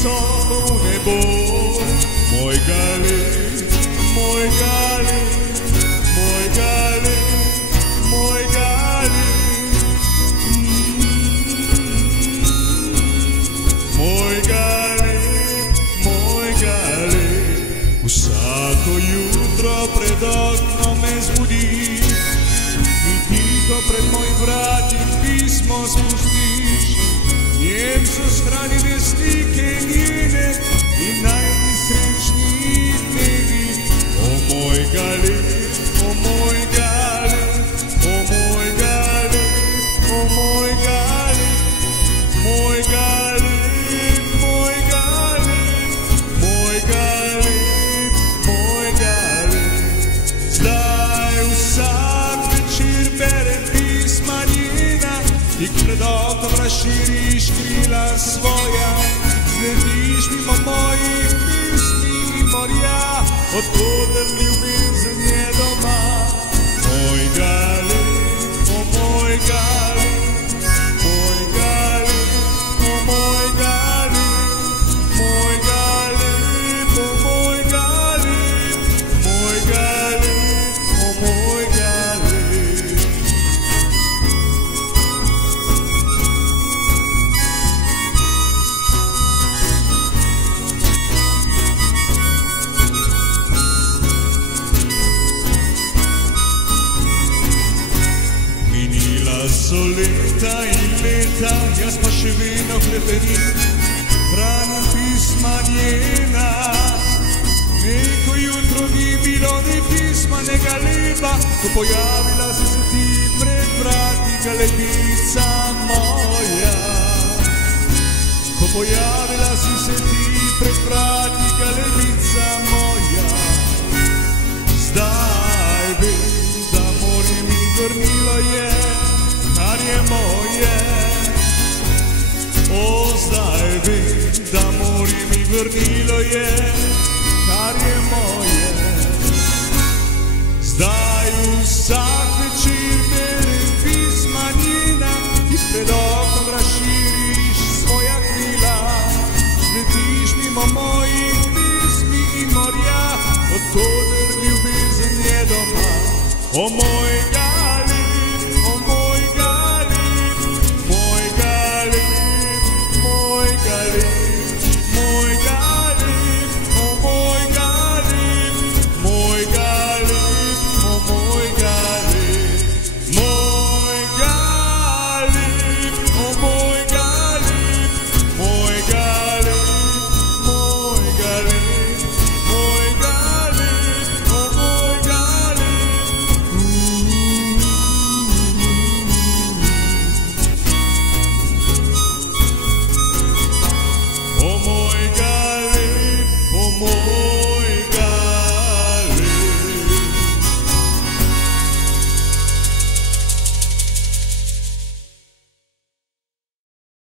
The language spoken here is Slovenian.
visoko v nebo. Moj Gali, moj Gali, moj Gali, moj Gali. Moj Gali, moj Gali. Vsako jutro pred oknom me zbudiš in tiho pred mojim vratim pismo spustiš. Njem so shranjene slike njene in najsrečniji dnevi. O moj Gali, o moj Gali, o moj Gali, o moj Gali, moj Gali, moj Gali, moj Gali, moj Gali. Zdaj vsak večer berem pisma njena, tik pred oknom razširiš krila svoja. Zletiš mimo mojih pismi in morja, odkoder ljubezen je doma. Moj Gali, o moj Gali, moj Gali, o moj Gali, moj Gali, o moj Gali, moj Gali, o moj Gali. So leta in leta, jaz pa še vedno hlepenim, hranim pisma njena. Neko jutro ni bilo ni pisma, ne galeba, ko pojavila si se ti pred vrati, galebica moja. Ko pojavila si se ti pred vrati, galebica moja. Zdaj vem, da morje mi vrnilo je, kar je moje. O, zdaj vem, da morje mi vrnilo je, kar je moje. Zdaj vsak večer berem pisma njena, tik pred oknom razširiš svoja krila. Zletiš mimo mojih pismi in morja, odkoder ljubezen je doma. O moj